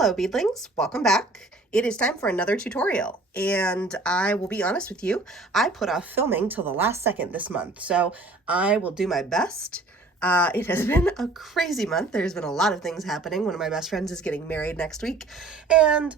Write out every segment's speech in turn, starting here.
Hello beadlings, welcome back. It is time for another tutorial, and I will be honest with you, I put off filming till the last second this month, so I will do my best. It has been a crazy month. There's been a lot of things happening. One of my best friends is getting married next week, and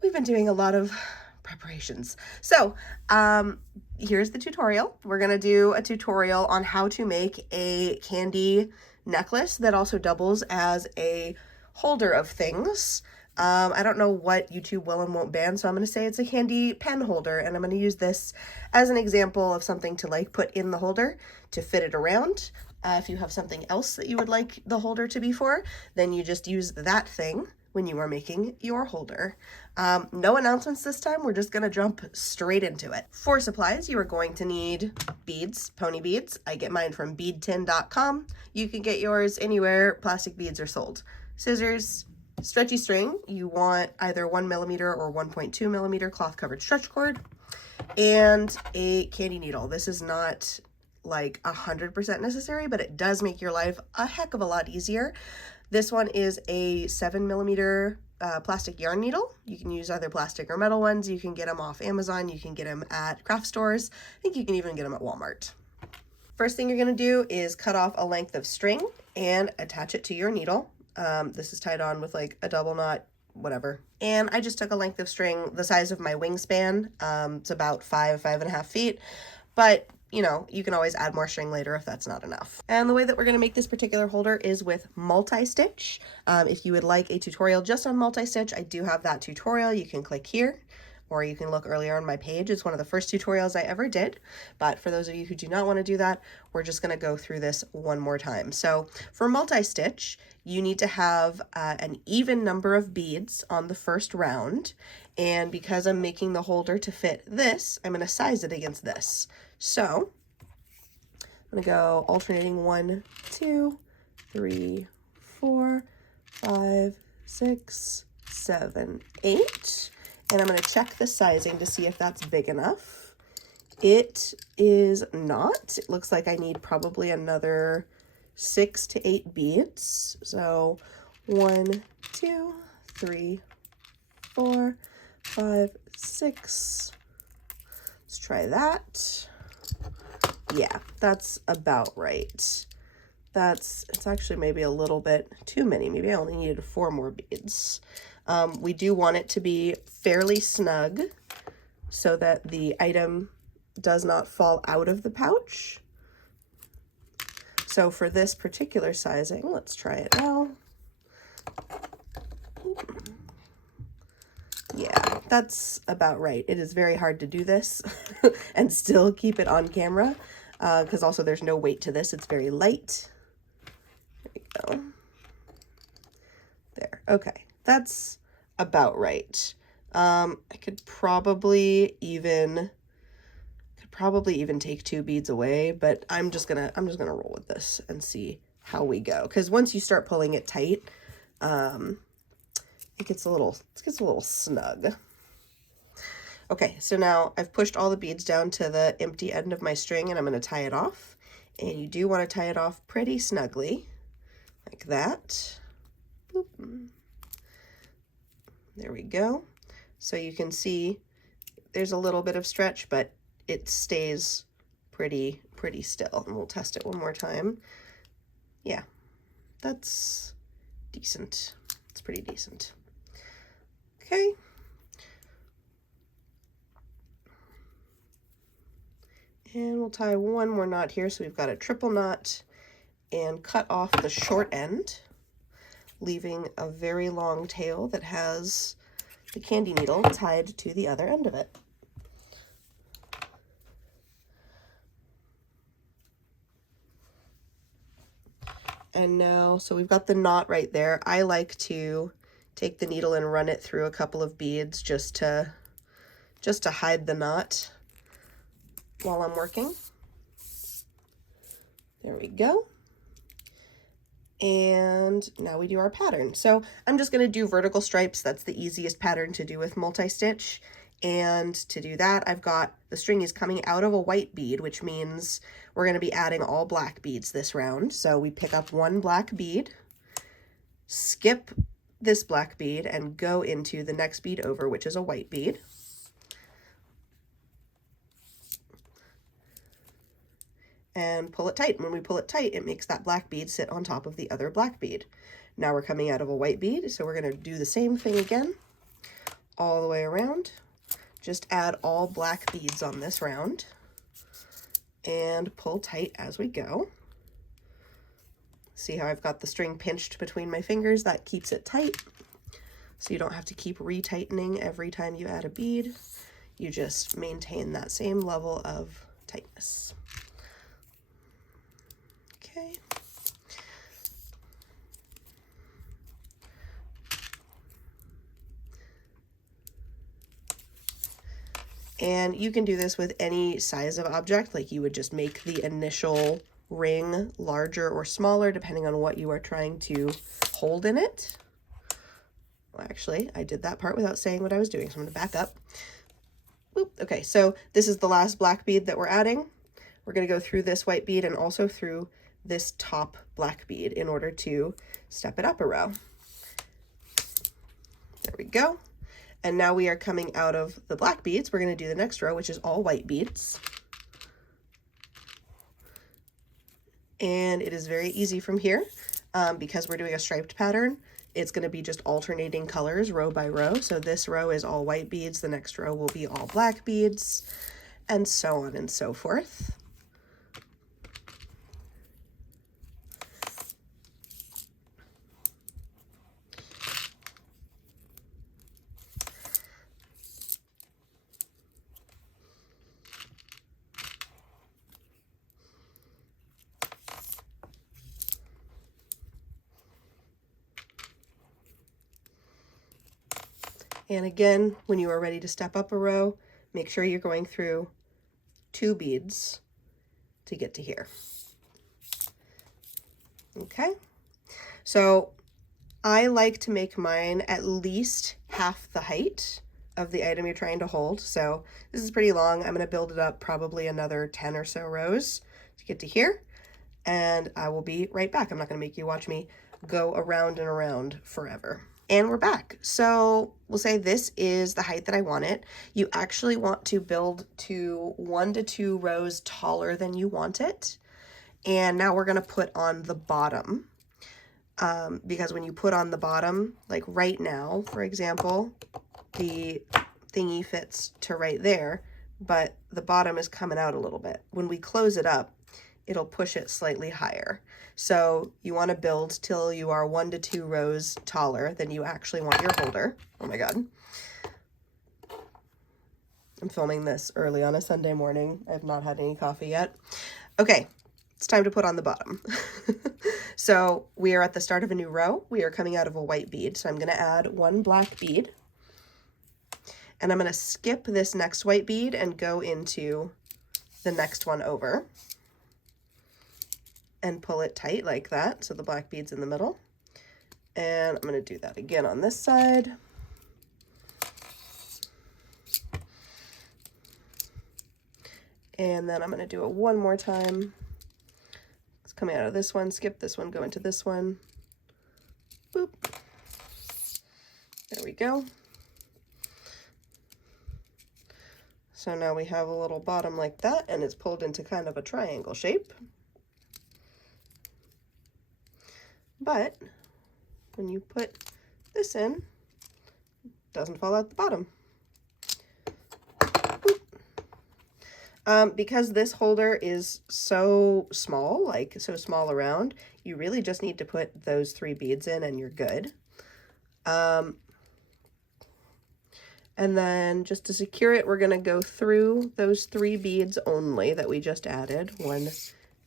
we've been doing a lot of preparations. So, here's the tutorial. We're gonna do a tutorial on how to make a Kandi necklace that also doubles as a holder of things. I don't know what YouTube will and won't ban, so I'm going to say it's a Kandi pen holder, and I'm going to use this as an example of something to like put in the holder to fit it around. If you have something else that you would like the holder to be for, then you just use that thing when you are making your holder. No announcements this time. We're just going to jump straight into it. For supplies, you are going to need beads, pony beads. I get mine from beadtin.com. You can get yours anywhere plastic beads are sold. Scissors, stretchy string. You want either 1mm or 1.2mm cloth covered stretch cord, and a Kandi needle. This is not like 100% necessary, but it does make your life a heck of a lot easier. This one is a 7mm plastic yarn needle. You can use either plastic or metal ones. You can get them off Amazon. You can get them at craft stores. I think you can even get them at Walmart. First thing you're going to do is cut off a length of string and attach it to your needle. This is tied on with like a double knot, whatever. And I just took a length of string the size of my wingspan. It's about 5.5 feet, but you know, you can always add more string later if that's not enough. And the way that we're going to make this particular holder is with Multistitch. If you would like a tutorial just on Multistitch, I do have that tutorial. You can click here, or you can look earlier on my page. It's one of the first tutorials I ever did. But for those of you who do not want to do that, we're just going to go through this one more time. So for Multistitch, you need to have an even number of beads on the first round. And because I'm making the holder to fit this, I'm going to size it against this. So I'm going to go alternating 1, 2, 3, 4, 5, 6, 7, 8. And I'm going to check the sizing to see if that's big enough. It is not. It looks like I need probably another 6 to 8 beads. So 1, 2, 3, 4, 5, 6. Let's try that. Yeah, that's about right. It's actually maybe a little bit too many. Maybe I only needed 4 more beads. We do want it to be fairly snug so that the item does not fall out of the pouch. So for this particular sizing, let's try it now. Yeah, that's about right. It is very hard to do this and still keep it on camera because also there's no weight to this. It's very light. There we go. There. Okay. That's about right. I could probably even take 2 beads away, but I'm just gonna roll with this and see how we go. Because once you start pulling it tight, it gets a little snug. Okay, so now I've pushed all the beads down to the empty end of my string, and I'm gonna tie it off. And you do want to tie it off pretty snugly, like that. Boop. There we go. So you can see there's a little bit of stretch, but it stays pretty still. And we'll test it one more time. Yeah, that's decent. It's pretty decent. Okay. And we'll tie one more knot here. So we've got a triple knot and cut off the short end, leaving a very long tail that has the Kandi needle tied to the other end of it. And now, so we've got the knot right there. I like to take the needle and run it through a couple of beads just to hide the knot while I'm working. There we go. And now we do our pattern. So I'm just going to do vertical stripes. That's the easiest pattern to do with Multistitch. And to do that, I've got the string is coming out of a white bead, which means we're going to be adding all black beads this round. So we pick up one black bead, skip this black bead and go into the next bead over, which is a white bead. And pull it tight. When we pull it tight, it makes that black bead sit on top of the other black bead. Now we're coming out of a white bead, so we're going to do the same thing again, all the way around. Just add all black beads on this round and pull tight as we go. See how I've got the string pinched between my fingers? That keeps it tight, so you don't have to keep retightening every time you add a bead. You just maintain that same level of tightness. Okay. And you can do this with any size of object, like you would just make the initial ring larger or smaller depending on what you are trying to hold in it. Well, actually, I did that part without saying what I was doing, so I'm going to back up. Oop, okay, so this is the last black bead that we're adding. We're going to go through this white bead and also through this top black bead in order to step it up a row. There we go. And now we are coming out of the black beads. We're going to do the next row, which is all white beads. And it is very easy from here because we're doing a striped pattern. It's going to be just alternating colors row by row. So this row is all white beads. The next row will be all black beads, and so on and so forth. And again, when you are ready to step up a row, make sure you're going through 2 beads to get to here. Okay, so I like to make mine at least half the height of the item you're trying to hold. So this is pretty long. I'm going to build it up probably another 10 or so rows to get to here. And I will be right back. I'm not going to make you watch me go around and around forever. And we're back. So we'll say this is the height that I want it. You actually want to build to 1 to 2 rows taller than you want it. And now we're going to put on the bottom. Because when you put on the bottom, like right now, for example, the thingy fits to right there, but the bottom is coming out a little bit. When we close it up, it'll push it slightly higher. So you want to build till you are 1 to 2 rows taller than you actually want your holder. Oh my God. I'm filming this early on a Sunday morning. I have not had any coffee yet. Okay, it's time to put on the bottom. So we are at the start of a new row. We are coming out of a white bead. So I'm going to add 1 black bead. And I'm going to skip this next white bead and go into the next one over. And pull it tight like that, so the black bead's in the middle. And I'm going to do that again on this side. And then I'm going to do it one more time. It's coming out of this one, skip this one, go into this one. Boop. There we go. So now we have a little bottom like that, and it's pulled into kind of a triangle shape. But when you put this in, it doesn't fall out the bottom. Because this holder is so small, like so small around, you really just need to put those 3 beads in and you're good. And then just to secure it, we're going to go through those 3 beads only that we just added. 1,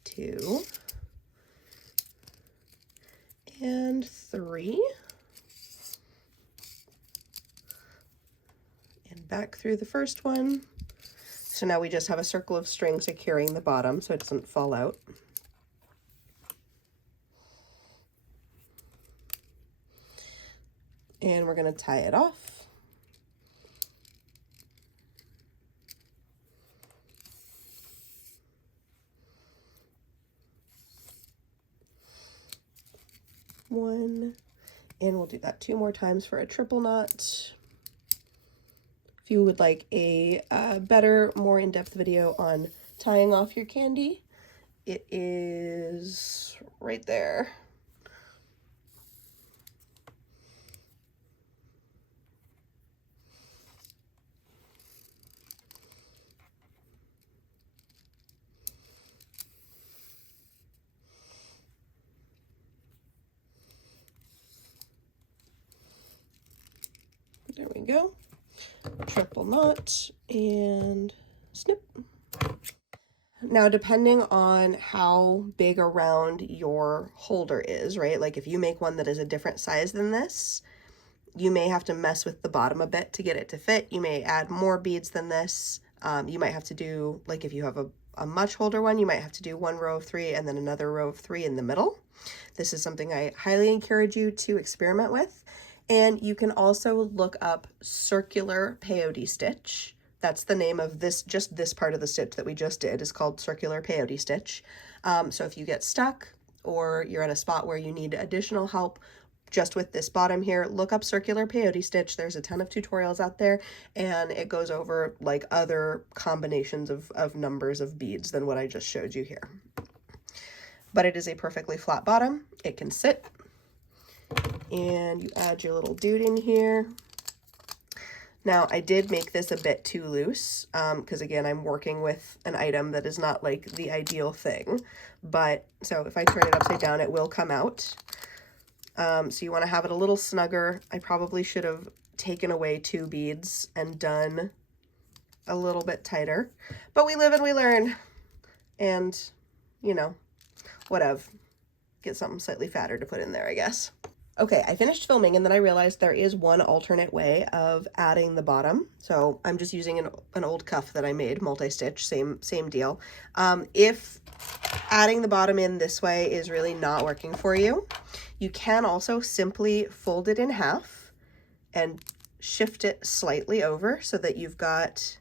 2, and 3. And back through the first one. So now we just have a circle of string securing the bottom so it doesn't fall out. And we're going to tie it off. One, And we'll do that 2 more times for a triple knot. If you would like a better, more in-depth video on tying off your Kandi, it is right there. There we go. Triple knot and snip. Now, depending on how big around your holder is, right? Like if you make one that is a different size than this, you may have to mess with the bottom a bit to get it to fit. You may add more beads than this. You might have to do, like if you have a much holder one, you might have to do 1 row of 3 and then another row of 3 in the middle. This is something I highly encourage you to experiment with. And you can also look up circular peyote stitch. That's the name of this, just this part of the stitch that we just did is called circular peyote stitch. So if you get stuck or you're at a spot where you need additional help just with this bottom here, look up circular peyote stitch. There's a ton of tutorials out there, and it goes over like other combinations of numbers of beads than what I just showed you here. But it is a perfectly flat bottom. It can sit. And you add your little dude in here. Now, I did make this a bit too loose because, again, I'm working with an item that is not like the ideal thing. But so if I turn it upside down, it will come out. So you want to have it a little snugger. I probably should have taken away 2 beads and done a little bit tighter. But we live and we learn. And, you know, whatever. Get something slightly fatter to put in there, I guess. Okay, I finished filming and then I realized there is one alternate way of adding the bottom. So I'm just using an old cuff that I made, multi-stitch, same deal. If adding the bottom in this way is really not working for you, you can also simply fold it in half and shift it slightly over so that you've got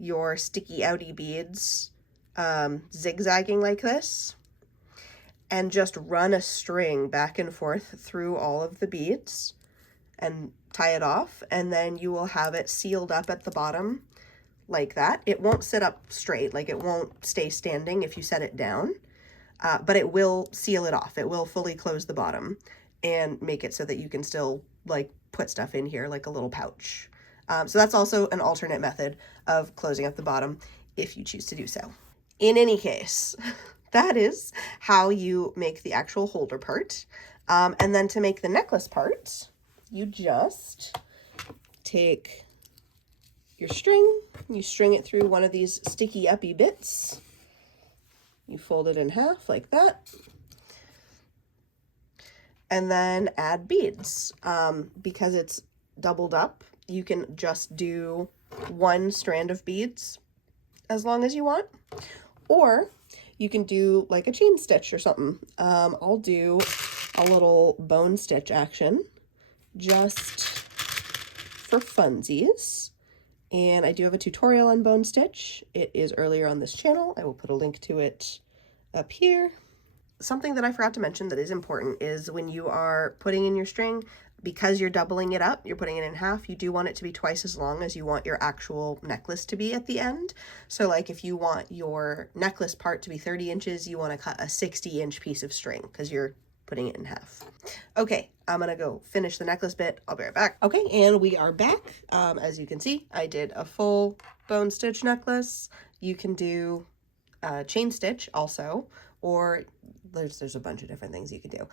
your sticky outy beads zigzagging like this. And just run a string back and forth through all of the beads and tie it off, and then you will have it sealed up at the bottom like that. It won't sit up straight, like it won't stay standing if you set it down, but it will seal it off. It will fully close the bottom and make it so that you can still like put stuff in here like a little pouch. So that's also an alternate method of closing up the bottom if you choose to do so. In any case, that is how you make the actual holder part. And then to make the necklace part, you just take your string, you string it through one of these sticky uppy bits. You fold it in half like that. And then add beads. Because it's doubled up, you can just do 1 strand of beads as long as you want. Or you can do like a chain stitch or something. I'll do a little bone stitch action just for funsies. And I do have a tutorial on bone stitch. It is earlier on this channel. I will put a link to it up here. Something that I forgot to mention that is important is when you are putting in your string, because you're doubling it up, you're putting it in half, you do want it to be twice as long as you want your actual necklace to be at the end. So like if you want your necklace part to be 30 inches, you want to cut a 60-inch piece of string because you're putting it in half. Okay, I'm gonna go finish the necklace bit. I'll be right back. Okay, and we are back. As you can see, I did a full bone stitch necklace. You can do chain stitch also, or there's a bunch of different things you could do.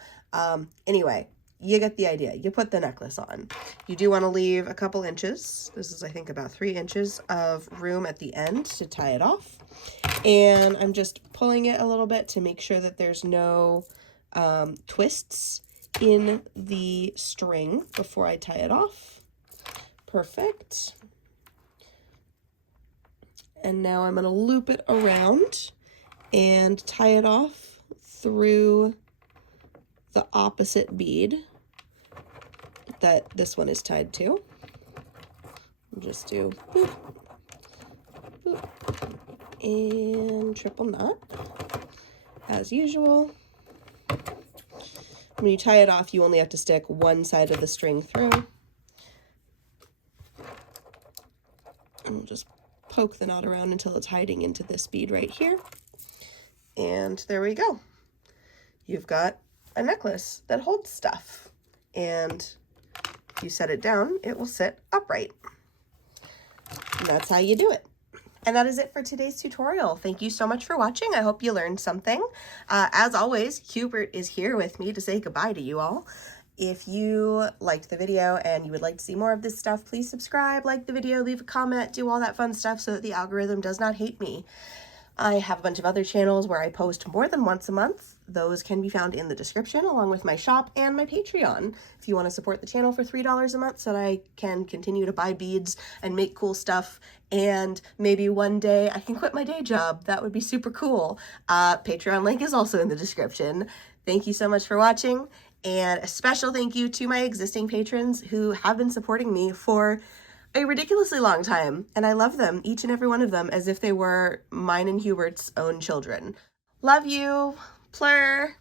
Anyway, you get the idea. You put the necklace on. You do want to leave a couple inches. This is, I think, about 3 inches of room at the end to tie it off. And I'm just pulling it a little bit to make sure that there's no twists in the string before I tie it off. Perfect. And now I'm going to loop it around and tie it off through the opposite bead that this one is tied to. Just do boop, boop, and triple knot as usual. When you tie it off, you only have to stick one side of the string through. And we'll just poke the knot around until it's hiding into this bead right here. And there we go. You've got a necklace that holds stuff. And if you set it down, it will sit upright. And that's how you do it. And that is it for today's tutorial. Thank you so much for watching. I hope you learned something. As always, Hubert is here with me to say goodbye to you all. If you liked the video and you would like to see more of this stuff, please subscribe, like the video, leave a comment, do all that fun stuff so that the algorithm does not hate me. I have a bunch of other channels where I post more than once a month. Those can be found in the description, along with my shop and my Patreon. If you want to support the channel for $3 a month so that I can continue to buy beads and make cool stuff, and maybe one day I can quit my day job, that would be super cool. Patreon link is also in the description. Thank you so much for watching, and a special thank you to my existing patrons who have been supporting me for a ridiculously long time, and I love them, each and every one of them, as if they were mine and Hubert's own children. Love you, Plur.